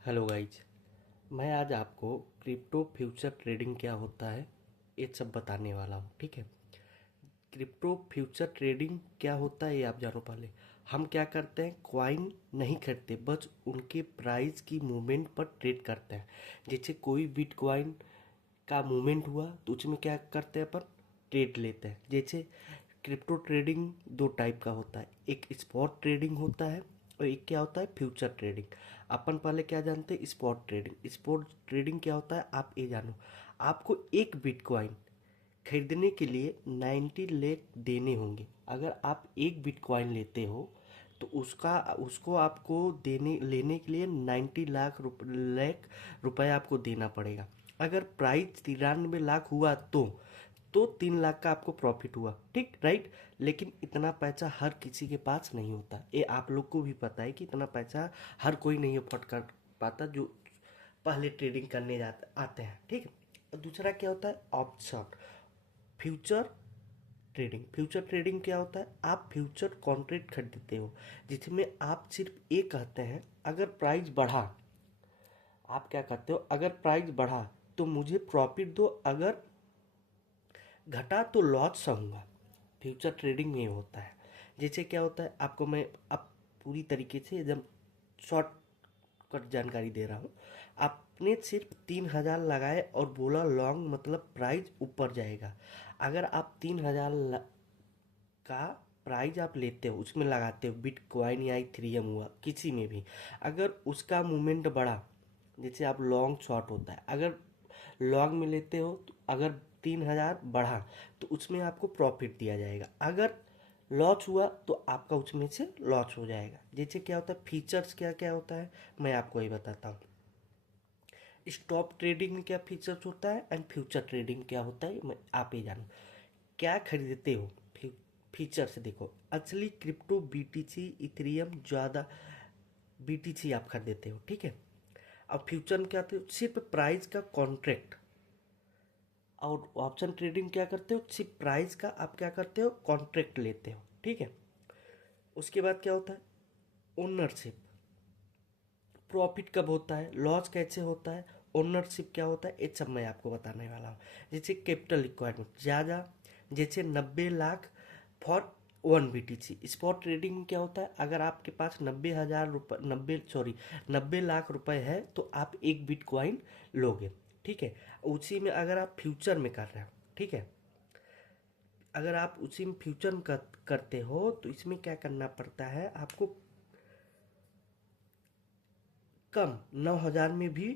Hello guys. मैं आज आपको क्रिप्टो फ्यूचर ट्रेडिंग क्या होता है ये सब बताने वाला हूँ। ठीक है। क्रिप्टो फ्यूचर ट्रेडिंग क्या होता है ये आप जानो। पहले हम क्या करते हैं, कॉइन नहीं खरीदते, बस उनके प्राइस की मूवमेंट पर ट्रेड करते हैं। जैसे कोई बिटकॉइन का मूवमेंट हुआ तो उसमें क्या करते हैं, अपन ट्रेड लेते हैं। जैसे क्रिप्टो ट्रेडिंग दो टाइप का होता है, एक स्पॉट ट्रेडिंग होता है और एक क्या होता है, फ्यूचर ट्रेडिंग। अपन पहले क्या जानते हैं, स्पॉट ट्रेडिंग। स्पॉट ट्रेडिंग क्या होता है आप ये जानो। आपको एक बिटकॉइन खरीदने के लिए 90 लाख देने होंगे। अगर आप एक बिटकॉइन लेते हो तो उसका उसको आपको देने लेने के लिए 90 लाख रुपए आपको देना पड़ेगा। अगर प्राइस 93 लाख हुआ तो 3 लाख का आपको प्रॉफिट हुआ। ठीक, राइट। लेकिन इतना पैसा हर किसी के पास नहीं होता, ये आप लोग को भी पता है कि इतना पैसा हर कोई नहीं अफोर्ड कर पाता जो पहले ट्रेडिंग करने जाते आते हैं। ठीक है। और दूसरा क्या होता है, option future trading. Future trading क्या होता है, आप फ्यूचर कॉन्ट्रैक्ट खरीदते हो जिसमें आप सिर्फ ये कहते हैं, अगर प्राइस बढ़ा, आप क्या करते हो, अगर प्राइस बढ़ा तो मुझे प्रॉफिट दो, अगर घटा तो लॉस सहूंगा। फ्यूचर ट्रेडिंग में होता है। जैसे क्या होता है, आपको मैं अब पूरी तरीके से एकदम शॉर्ट कट जानकारी दे रहा हूँ। आपने सिर्फ 3,000 लगाए और बोला लॉन्ग, मतलब प्राइस ऊपर जाएगा। अगर आप 3,000 का प्राइस आप लेते हो, उसमें लगाते हो, बिटकॉइन या इथेरियम हुआ किसी में भी, अगर उसका मूवमेंट बढ़ा, जैसे आप लॉन्ग शॉर्ट होता है, अगर लॉन्ग में लेते हो तो अगर 3,000 बढ़ा तो उसमें आपको प्रॉफिट दिया जाएगा। अगर लॉस हुआ तो आपका उसमें से लॉस हो जाएगा। जैसे क्या होता है, फीचर्स क्या क्या होता है मैं आपको ये बताता हूँ। स्टॉप ट्रेडिंग में क्या फीचर्स होता है एंड फ्यूचर ट्रेडिंग क्या होता है मैं आप ही जानो। क्या खरीदते हो, फीचर से देखो। असली क्रिप्टो बीटीसी इथेरियम ज़्यादा बीटीसी आप खरीदते हो। ठीक है। अब फ्यूचर में क्या होता है, सिर्फ प्राइस का कॉन्ट्रैक्ट। और ऑप्शन ट्रेडिंग क्या करते हो, सिर्फ प्राइस का आप क्या करते हो, कॉन्ट्रैक्ट लेते हो। ठीक है। उसके बाद क्या होता है, ओनरशिप। प्रॉफिट कब होता है, लॉस कैसे होता है, ओनरशिप क्या होता है, ये सब मैं आपको बताने वाला हूँ। जैसे कैपिटल रिक्वायरमेंट ज़्यादा, जैसे 90 lakh for 1 BTC। Spot trading में क्या होता है, अगर आपके पास 90,000 रुपये 90 लाख रुपए है तो आप एक बिटकॉइन लोगे। ठीक है। उसी में अगर आप फ्यूचर में कर रहे हो, ठीक है, अगर आप उसी में फ्यूचर में करते हो तो इसमें क्या करना पड़ता है आपको, कम 9,000 में भी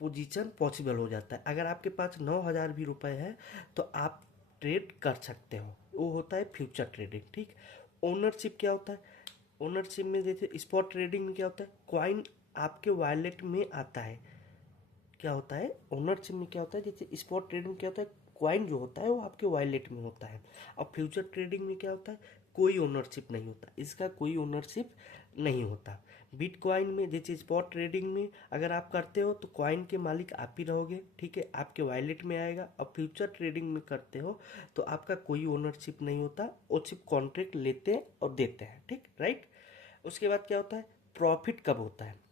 पोजीशन पॉसिबल हो जाता है। अगर आपके पास 9,000 भी रुपए है तो आप ट्रेड कर सकते हो, वो होता है फ्यूचर ट्रेडिंग। ठीक। ओनरशिप क्या होता है, ओनरशिप में जैसे स्पॉट ट्रेडिंग में क्या होता है, कॉइन आपके वॉलेट में आता है। क्या होता है ओनरशिप में क्या होता है, जैसे स्पॉट ट्रेडिंग में क्या होता है, कॉइन जो होता है वो आपके वॉलेट में होता है। और फ्यूचर ट्रेडिंग में क्या होता है, कोई ओनरशिप नहीं होता, इसका कोई ओनरशिप नहीं होता। बिटकॉइन में जैसे स्पॉट ट्रेडिंग में अगर आप करते हो तो कॉइन के मालिक आप ही रहोगे। ठीक है, आपके वॉलेट में आएगा। और फ्यूचर ट्रेडिंग में करते हो तो आपका कोई ओनरशिप नहीं होता, वो सिर्फ कॉन्ट्रैक्ट लेते हैं और देते हैं। ठीक, राइट। उसके बाद क्या होता है, प्रॉफिट कब होता है,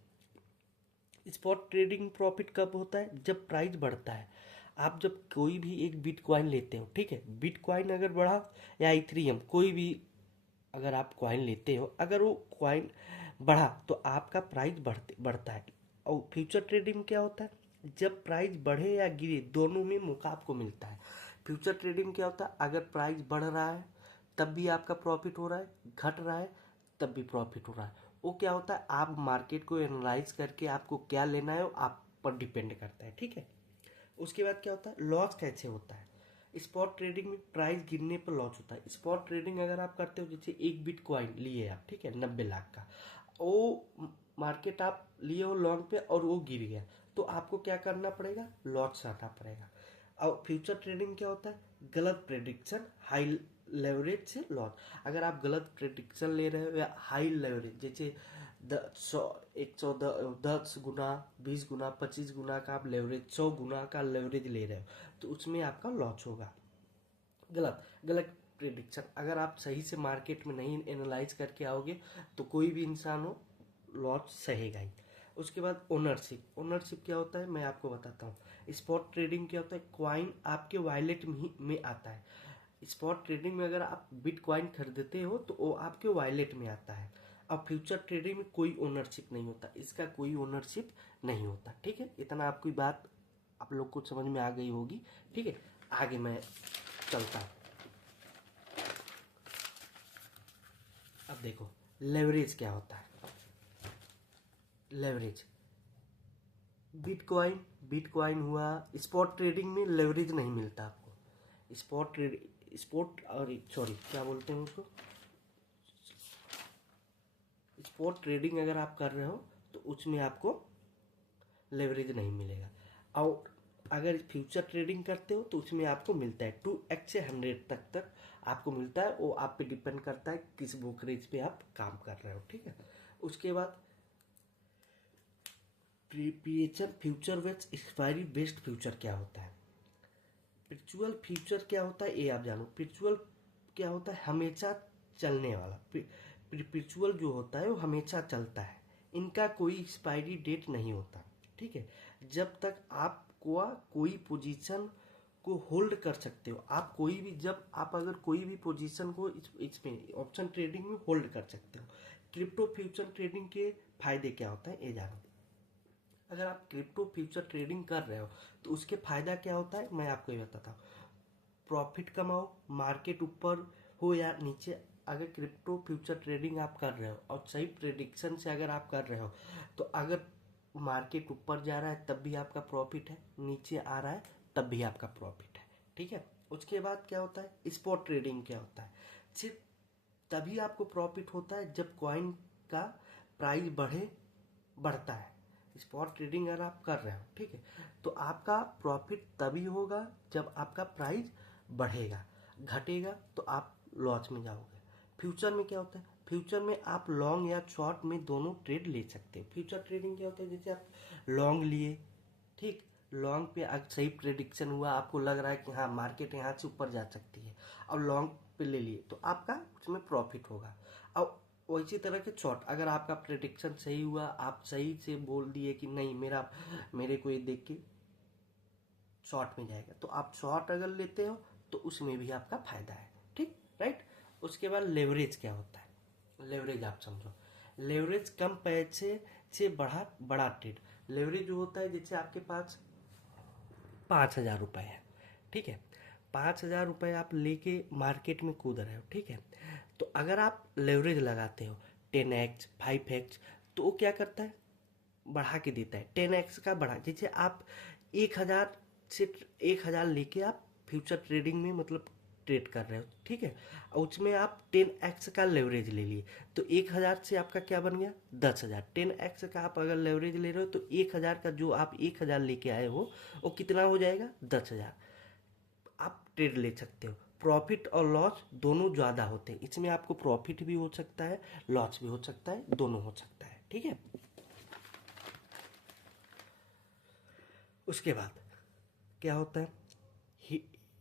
स्पॉट ट्रेडिंग प्रॉफिट कब होता है, जब प्राइस बढ़ता है। आप जब कोई भी एक बिटकॉइन लेते हो, ठीक है, बिटकॉइन अगर बढ़ा या इथेरियम कोई भी अगर आप कॉइन लेते हो, अगर वो कॉइन बढ़ा तो आपका प्राइस बढ़ता है। और फ्यूचर ट्रेडिंग में क्या होता है, जब प्राइस बढ़े या गिरे दोनों में मौका आपको मिलता है। फ्यूचर ट्रेडिंग में क्या होता है, अगर प्राइस बढ़ रहा है तब भी आपका प्रॉफिट हो रहा है, घट रहा है तब भी प्रॉफिट हो रहा है। वो क्या होता है, आप मार्केट को एनालाइज करके आपको क्या लेना है वो आप पर डिपेंड करता है। ठीक है। उसके बाद क्या होता है, लॉस कैसे होता है, स्पॉट ट्रेडिंग में प्राइस गिरने पर लॉस होता है। स्पॉट ट्रेडिंग अगर आप करते हो, जैसे एक बिटकॉइन लिए आप, ठीक है, 90 लाख का, वो मार्केट आप लिए हो लॉन्ग पे और वो गिर गया तो आपको क्या करना पड़ेगा, लॉस आना पड़ेगा। और फ्यूचर ट्रेडिंग क्या होता है, गलत प्रेडिक्शन, हाई लेवरेज से लॉस। अगर आप गलत प्रेडिक्शन ले रहे हो या हाई लेवरेज, जैसे 110 गुना, 20 गुना, 25 गुना का आप लेवरेज, 100 गुना का लेवरेज ले रहे हो तो उसमें आपका लॉस होगा। गलत गलत प्रिडिक्शन, अगर आप सही से मार्केट में नहीं एनालाइज करके आओगे तो कोई भी इंसान हो लॉस सहेगा ही। उसके बाद ओनरशिप। ओनरशिप क्या होता है मैं आपको बताता हूँ। स्पॉट ट्रेडिंग क्या होता है, कॉइन आपके वॉलेट में आता है। स्पॉट ट्रेडिंग में अगर आप बिटकॉइन खरीदते हो तो वो आपके वॉलेट में आता है। अब फ्यूचर ट्रेडिंग में कोई ओनरशिप नहीं होता, इसका कोई ओनरशिप नहीं होता। ठीक है, इतना आपकी बात आप लोग को समझ में आ गई होगी। ठीक है, आगे मैं चलता हूँ। अब देखो लेवरेज क्या होता है। लेवरेज, बिटकॉइन बिटकॉइन हुआ, स्पॉट ट्रेडिंग में लेवरेज नहीं मिलता आपको। स्पॉट और सॉरी क्या बोलते हैं उसको, स्पॉट ट्रेडिंग अगर आप कर रहे हो तो उसमें आपको लेवरेज नहीं मिलेगा। और अगर फ्यूचर ट्रेडिंग करते हो तो उसमें आपको मिलता है 2x से 100 तक आपको मिलता है। वो आप पे डिपेंड करता है किस ब्रोकरेज पे आप काम कर रहे हो। ठीक है, उसके बाद perpetual future with expiry based future क्या होता है। पिर्चुअल फ्यूचर क्या होता है ये आप जानो। पिर्चुअल क्या होता है, हमेशा चलने वाला। पिर्चुअल जो होता है वो हमेशा चलता है, इनका कोई एक्सपायरी डेट नहीं होता। ठीक है, जब तक आप कोई पोजीशन को होल्ड कर सकते हो, आप कोई भी, जब आप अगर कोई भी पोजीशन को इसमें ऑप्शन ट्रेडिंग में होल्ड कर सकते हो। क्रिप्टो फ्यूचर ट्रेडिंग के फायदे क्या होता है ये जानो। अगर आप क्रिप्टो फ्यूचर ट्रेडिंग कर रहे हो तो उसके फायदा क्या होता है मैं आपको ये बताता हूँ। प्रॉफिट कमाओ, मार्केट ऊपर हो या नीचे। अगर क्रिप्टो फ्यूचर ट्रेडिंग आप कर रहे हो और सही प्रेडिक्शन से अगर आप कर रहे हो तो अगर मार्केट ऊपर जा रहा है तब भी आपका प्रॉफिट है, नीचे आ रहा है तब भी आपका प्रॉफिट है। ठीक है, उसके बाद क्या होता है, स्पॉट ट्रेडिंग क्या होता है। सिर्फ तभी आपको प्रॉफिट होता है जब कॉइन का प्राइस बढ़ता है। स्पॉट ट्रेडिंग अगर आप कर रहे हो, ठीक है, तो आपका प्रॉफिट तभी होगा जब आपका प्राइस बढ़ेगा। घटेगा तो आप लॉस में जाओगे। फ्यूचर में क्या होता है, फ्यूचर में आप लॉन्ग या शॉर्ट में दोनों ट्रेड ले सकते हो। फ्यूचर ट्रेडिंग क्या होता है, जैसे आप लॉन्ग लिए, ठीक, लॉन्ग पे अगर सही प्रेडिक्शन हुआ, आपको लग रहा है कि हाँ मार्केट यहाँ से ऊपर जा सकती है, और लॉन्ग पे ले लिए तो आपका उसमें प्रॉफिट होगा। और इसी तरह के शॉर्ट, अगर आपका प्रेडिक्शन सही हुआ, आप सही से बोल दिए कि नहीं मेरे को ये देख के शॉर्ट में जाएगा, तो आप शॉर्ट अगर लेते हो तो उसमें भी आपका फायदा है। ठीक, राइट। उसके बाद लेवरेज क्या होता है। लेवरेज आप समझो, लेवरेज कम पैसे से बड़ा ट्रेड। लेवरेज जो होता है, जैसे आपके पास 5,000 रुपये है, ठीक है, 5,000 रुपये आप लेके मार्केट में कूद रहे हो, ठीक है, तो अगर आप लेवरेज लगाते हो 10x 5x, तो वो क्या करता है, बढ़ा के देता है 10x का बढ़ा। जैसे आप 1,000 से 1,000 लेके आप फ्यूचर ट्रेडिंग में मतलब ट्रेड कर रहे हो, ठीक है, और उसमें आप 10x का लेवरेज ले लिए, तो 1,000 से आपका क्या बन गया 10,000। 10x का आप अगर लेवरेज ले रहे हो तो 1,000 का जो आप 1,000 लेके आए हो वो कितना हो जाएगा 10,000। आप ट्रेड ले सकते हो। प्रॉफिट और लॉस दोनों ज़्यादा होते हैं, इसमें आपको प्रॉफिट भी हो सकता है, लॉस भी हो सकता है, दोनों हो सकता है। ठीक है, उसके बाद क्या होता है,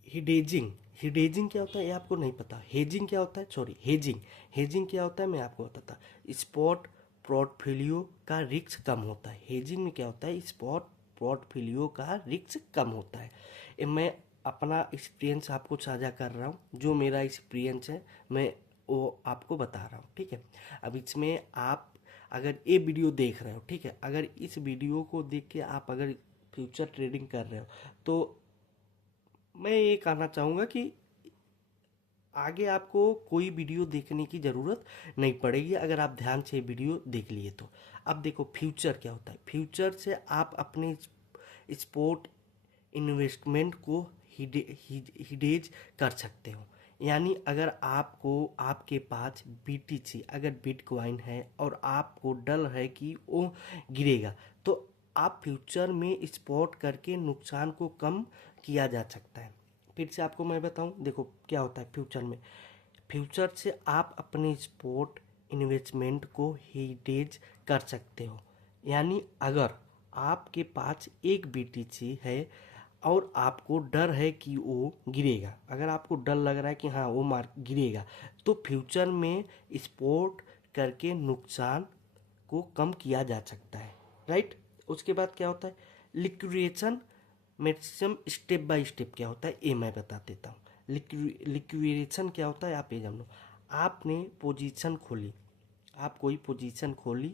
हिडेजिंग। हिडेजिंग क्या होता है ये आपको नहीं पता। हेजिंग क्या होता है, सॉरी हेजिंग। हेजिंग क्या होता है मैं आपको बताता। स्पॉट पोर्टफोलियो का रिस्क कम होता है। हेजिंग में क्या होता है, स्पॉट पोर्टफोलियो का रिस्क कम होता है। ये मैं अपना एक्सपीरियंस आपको साझा कर रहा हूँ, जो मेरा एक्सपीरियंस है मैं वो आपको बता रहा हूँ। ठीक है, अब इसमें आप अगर ये वीडियो देख रहे हो, ठीक है, अगर इस वीडियो को देख के आप अगर फ्यूचर ट्रेडिंग कर रहे हो तो मैं ये कहना चाहूँगा कि आगे आपको कोई वीडियो देखने की ज़रूरत नहीं पड़ेगी, अगर आप ध्यान से वीडियो देख लिए तो। अब देखो फ्यूचर क्या होता है। फ्यूचर से आप अपने स्पोर्ट इन्वेस्टमेंट को हिडेज कर सकते हो। यानी अगर आपको, आपके पास बीटीसी अगर बिटकॉइन है और आपको डर है कि वो गिरेगा, तो आप फ्यूचर में स्पॉट करके नुकसान को कम किया जा सकता है। फिर से आपको मैं बताऊं, देखो क्या होता है फ्यूचर में। फ्यूचर से आप अपने स्पॉट इन्वेस्टमेंट को हेडेज कर सकते हो। यानी अगर आपके पास एक बीटीसी है और आपको डर है कि वो गिरेगा, अगर आपको डर लग रहा है कि हाँ वो मार गिरेगा, तो फ्यूचर में स्पॉट करके नुकसान को कम किया जा सकता है। राइट। उसके बाद क्या होता है liquidation maximum, step by step क्या होता है ये मैं बता देता हूँ। लिक्विडेशन क्या होता है आप ये जान लो। आपने पोजीशन खोली, आप कोई पोजीशन खोली,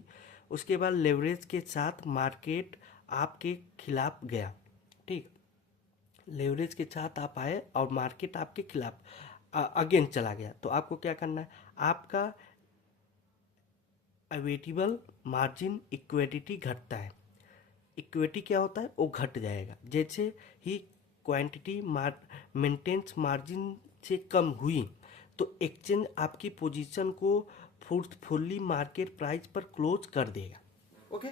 उसके बाद लेवरेज के साथ मार्केट आपके खिलाफ गया, ठीक। लेवरेज के साथ आप आए और मार्केट आपके खिलाफ अगेन चला गया, तो आपको क्या करना है, आपका अवेटेबल मार्जिन इक्विटी घटता है। इक्विटी क्या होता है वो घट जाएगा। जैसे ही क्वांटिटी मेंटेनेंस मार्जिन से कम हुई तो एक्सचेंज आपकी पोजीशन को फुल्ली मार्केट प्राइस पर क्लोज कर देगा। ओके,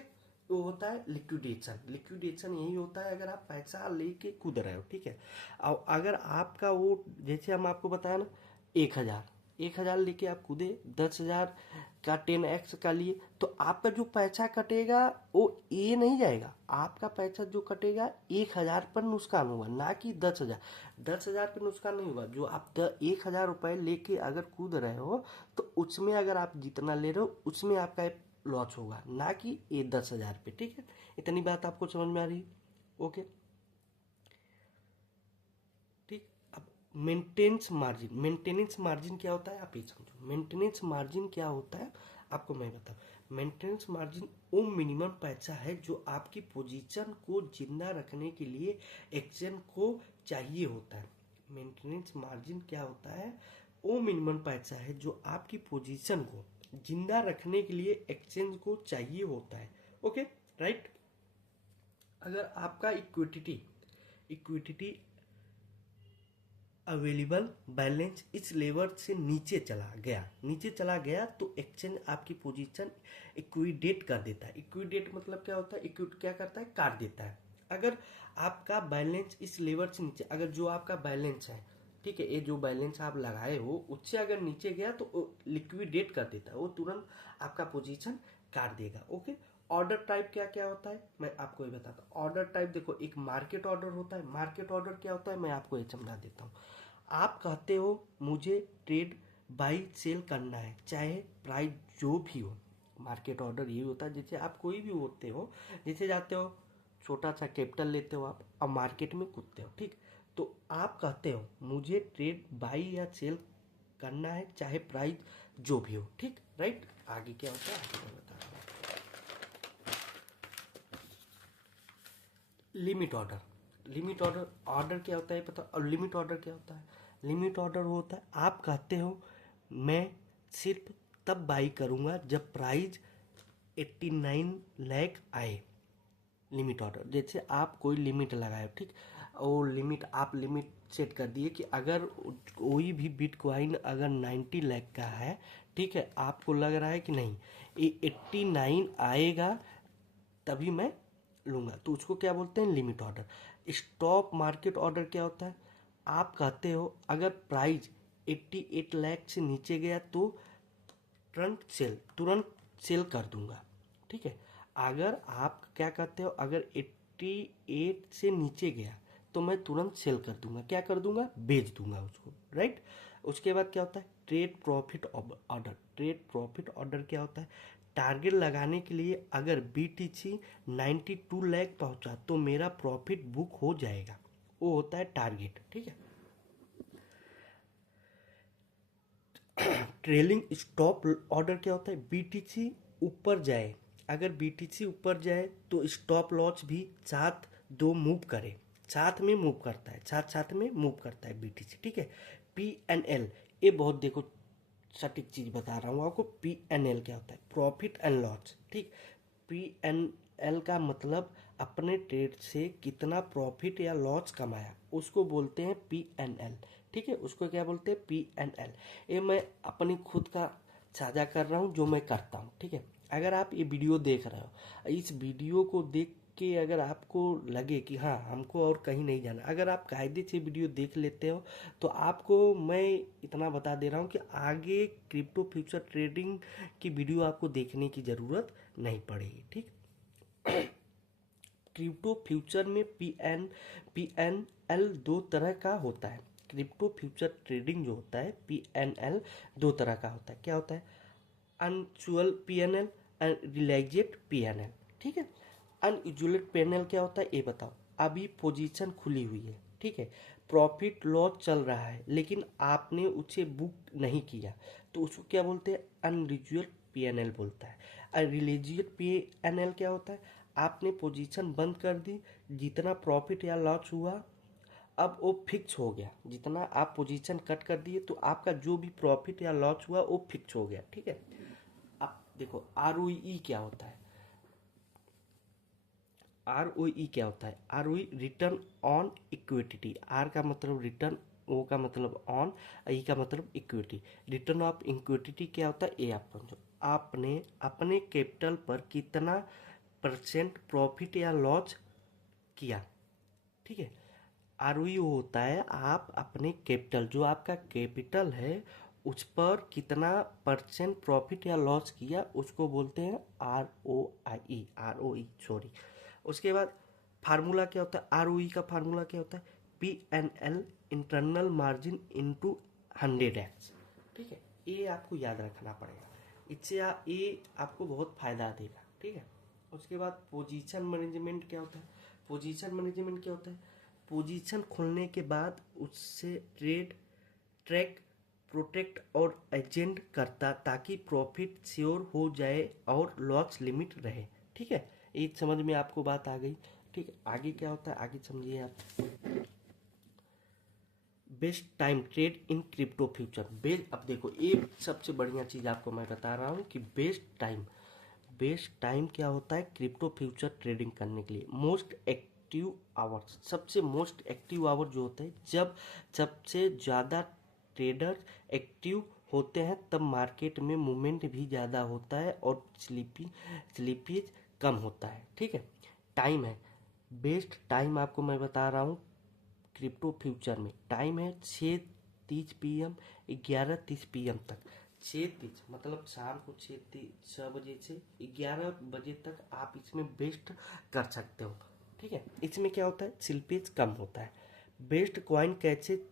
वो होता है लिक्विडेशन। लिक्विडेशन यही होता है अगर आप पैसा लेके कूद रहे हो, ठीक है। और अगर आपका वो जैसे हम आपको बताया ना 1,000 लेके आप कूदे 10,000 का 10x का लिए, तो आपका जो पैसा कटेगा वो ये नहीं जाएगा, आपका पैसा जो कटेगा 1,000 पर नुकसान होगा, ना कि 10,000। 10,000 पर नुकसान नहीं होगा। जो आप 1,000 रुपये लेके अगर कूद रहे हो तो उसमें अगर आप जितना ले रहे हो उसमें आपका लॉस होगा, ना कि ये 10,000 पे, ठीक है। इतनी बात आपको समझ में आ रही है? ओके, ठीक। अब मेंटेनेंस मार्जिन क्या होता है आप ये समझो। मेंटेनेंस मार्जिन क्या होता है आपको मैं बताऊँ। मेंटेनेंस मार्जिन वो मिनिमम पैसा है जो आपकी पोजीशन को जिंदा रखने के लिए एक्सचेंज को चाहिए होता है। मेंटेनेंस मार्जिन क्या होता है, वो मिनिमम पैसा है जो आपकी पोजीशन को जिंदा रखने के लिए एक्सचेंज को चाहिए होता है। Okay, right. अगर आपका इक्विटी अवेलेबल बैलेंस इस लेवल से नीचे चला गया तो एक्सचेंज आपकी पोजीशन इक्विडेट कर देता है। इक्विडेट मतलब क्या होता है, इक्विड क्या करता है, काट देता है। अगर आपका बैलेंस इस लेवल से नीचे, अगर जो आपका बैलेंस है, ठीक है, ये जो बैलेंस आप लगाए हो उससे अगर नीचे गया तो लिक्विडेट कर देता है, वो तुरंत आपका पोजीशन काट देगा। ओके, ऑर्डर टाइप क्या क्या होता है मैं आपको ये बताता हूँ। ऑर्डर टाइप देखो, एक मार्केट ऑर्डर होता है। मार्केट ऑर्डर क्या होता है मैं आपको ये समझा देता हूँ। आप कहते हो मुझे ट्रेड बाई सेल करना है चाहे प्राइस जो भी हो। मार्केट ऑर्डर ये होता है, जैसे आप कोई भी होते हो, जैसे जाते हो छोटा सा कैपिटल लेते हो आप और मार्केट में कूदते हो, ठीक। तो आप कहते हो मुझे ट्रेड बाई या सेल करना है चाहे प्राइस जो भी हो, ठीक, राइट। आगे क्या होता है आगे मैं बता रहा हूँ। लिमिट ऑर्डर, ऑर्डर क्या होता है पता। और लिमिट ऑर्डर क्या होता है, लिमिट ऑर्डर होता है आप कहते हो मैं सिर्फ तब बाई करूंगा जब प्राइस 89 लाख आए। लिमिट ऑर्डर, जैसे आप कोई लिमिट लगाए, ठीक। और लिमिट सेट कर दिए कि अगर कोई भी बिटकॉइन अगर 90 लाख का है, ठीक है, आपको लग रहा है कि नहीं ये 89 आएगा तभी मैं लूंगा, तो उसको क्या बोलते हैं limit order. Stop market order क्या होता है, आप कहते हो अगर प्राइस 88 लाख से नीचे गया तो तुरंत सेल कर दूंगा, ठीक है। अगर आप क्या कहते हो अगर 88 से नीचे गया तो मैं तुरंत सेल कर दूंगा, क्या कर दूंगा, बेच दूंगा उसको, राइट। उसके बाद क्या होता है trade profit order. Trade profit order क्या होता है, टारगेट लगाने के लिए अगर BTC 92 लाख पहुंचा तो मेरा प्रॉफिट बुक हो जाएगा, वो होता है टारगेट, ठीक है। ट्रेलिंग स्टॉप ऑर्डर क्या होता है, BTC ऊपर जाए, अगर BTC ऊपर जाए तो स्टॉप लॉस भी साथ दो मूव करे, साथ में मूव करता है, साथ में मूव करता है BTC, ठीक है। PNL, ये बहुत देखो सटीक चीज बता रहा हूँ आपको। PNL क्या होता है, प्रॉफिट एंड लॉस, ठीक। PNL का मतलब अपने ट्रेड से कितना प्रॉफिट या लॉस कमाया उसको बोलते हैं PNL, ठीक है। उसको क्या बोलते हैं PNL। ये मैं अपनी खुद का साझा कर रहा हूँ जो मैं करता हूँ, ठीक है। अगर आप ये वीडियो देख रहे हो, इस वीडियो को देख के अगर आपको लगे कि हाँ हमको और कहीं नहीं जाना, अगर आप कायदे से वीडियो देख लेते हो तो आपको मैं इतना बता दे रहा हूँ कि आगे क्रिप्टो फ्यूचर ट्रेडिंग की वीडियो आपको देखने की ज़रूरत नहीं पड़ेगी, ठीक। क्रिप्टो फ्यूचर में PNL दो तरह का होता है। क्रिप्टो फ्यूचर ट्रेडिंग जो होता है PNL दो तरह का होता है। क्या होता है, अनचुअल PNL एंड रिलाइजेड PNL, ठीक है। अनयूजुअल पैनल क्या होता है ये बताओ। अभी पोजीशन खुली हुई है, ठीक है, प्रॉफिट लॉस चल रहा है, लेकिन आपने उसे बुक नहीं किया, तो उसको क्या बोलते हैं, अनयूजुअल पीएनएल बोलता है। अनयूजुअल पीएनएल क्या होता है, आपने पोजीशन बंद कर दी, जितना प्रॉफिट या लॉस हुआ अब वो फिक्स हो गया, जितना आप पोजीशन कट कर दिए तो आपका जो भी प्रॉफिट या लॉस हुआ वो फिक्स हो गया, ठीक है। अब देखो आरओई क्या होता है, आरओई क्या होता है, ROE return on equity. R का मतलब रिटर्न, ओ का मतलब ऑन, ई का मतलब इक्विटी। रिटर्न ऑफ इक्विटी क्या होता है ये आप समझो, आपने अपने कैपिटल पर कितना परसेंट प्रॉफिट या लॉस किया, ठीक है। आरओई वो होता है आप अपने कैपिटल, जो आपका कैपिटल है उस पर कितना परसेंट प्रॉफिट या लॉस किया, उसको बोलते हैं आरओई सॉरी। उसके बाद फार्मूला क्या होता है, आरओई का फार्मूला क्या होता है, PNL internal margin into 100x, ठीक है। ये आपको याद रखना पड़ेगा, इससे ये आपको बहुत फायदा देगा, ठीक है। उसके बाद पोजीशन मैनेजमेंट क्या होता है, पोजीशन मैनेजमेंट क्या होता है, पोजीशन खुलने के बाद उससे ट्रेड ट्रैक प्रोटेक्ट और एजेंट करता, ताकि प्रॉफिट श्योर हो जाए और लॉस लिमिट रहे, ठीक है। ये समझ में आपको बात आ गई, ठीक है। आगे क्या होता है आगे समझिए आप। Best time trade in crypto future, best, अब देखो ये सबसे बढ़िया चीज़ आपको मैं बता रहा हूँ कि बेस्ट टाइम क्या होता है क्रिप्टो फ्यूचर ट्रेडिंग करने के लिए। मोस्ट एक्टिव आवर्स, सबसे मोस्ट एक्टिव आवर जो होते हैं, जब सबसे ज़्यादा ट्रेडर एक्टिव होते हैं, तब मार्केट में मूवमेंट भी ज़्यादा होता है और स्लीपेज कम होता है, ठीक है। टाइम है, बेस्ट टाइम आपको मैं बता रहा हूँ क्रिप्टो फ्यूचर में, टाइम है 6:30 PM, 11:30 PM तक। 6:30 मतलब शाम को 6 बजे से 11 बजे तक आप इसमें बेस्ट कर सकते हो, ठीक है। इसमें क्या होता है, स्लिपेज कम होता है। बेस्ट कॉइन कैसे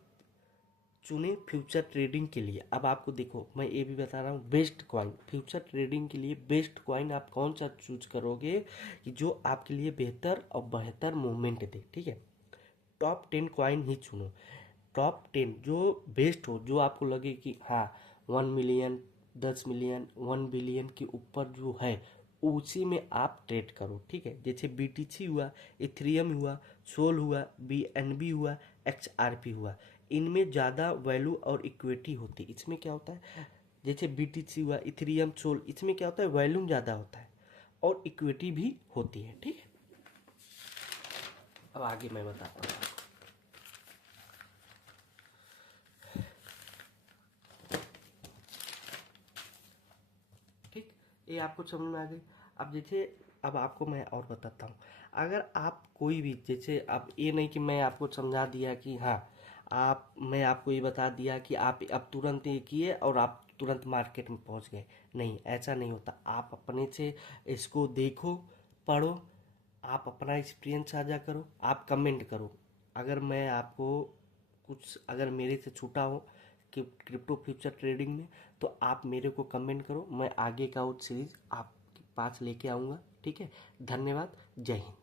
चुने फ्यूचर ट्रेडिंग के लिए, अब आपको देखो मैं ये भी बता रहा हूँ, बेस्ट कॉइन फ्यूचर ट्रेडिंग के लिए बेस्ट कॉइन आप कौन सा चूज करोगे कि जो आपके लिए बेहतर और बेहतर मूवमेंट दे, ठीक है। टॉप 10 कॉइन ही चुनो, टॉप 10 जो बेस्ट हो, जो आपको लगे कि हाँ 1 मिलियन, 10 मिलियन, 1 बिलियन के ऊपर जो है उसी में आप ट्रेड करो, ठीक है। जैसे बीटीसी हुआ, इथेरियम हुआ, सोल हुआ, बीएनबी हुआ, एक्सआरपी हुआ, इनमें ज़्यादा वैल्यू और इक्विटी होती है। इसमें क्या होता है, जैसे बीटीसी हुआ, इथेरियम, सोल, इसमें क्या होता है, वैल्यूम ज़्यादा होता है और इक्विटी भी होती है, ठीक है। अब आगे मैं बताता हूँ, ठीक, ये आपको समझ में आ गई। अब जैसे अब आपको मैं और बताता हूँ, अगर आप कोई भी, जैसे अब ये नहीं कि मैं आपको समझा दिया कि हाँ आप, मैं आपको ये बता दिया कि आप अब तुरंत ये किए और आप तुरंत मार्केट में पहुँच गए, नहीं, ऐसा नहीं होता। आप अपने से इसको देखो, पढ़ो, आप अपना एक्सपीरियंस साझा करो, आप कमेंट करो। अगर मैं आपको कुछ, अगर मेरे से छूटा हो कि क्रिप्टो फ्यूचर ट्रेडिंग में, तो आप मेरे को कमेंट करो, मैं आगे का वो सीरीज आपके पास लेके आऊँगा, ठीक है। धन्यवाद, जय हिंद।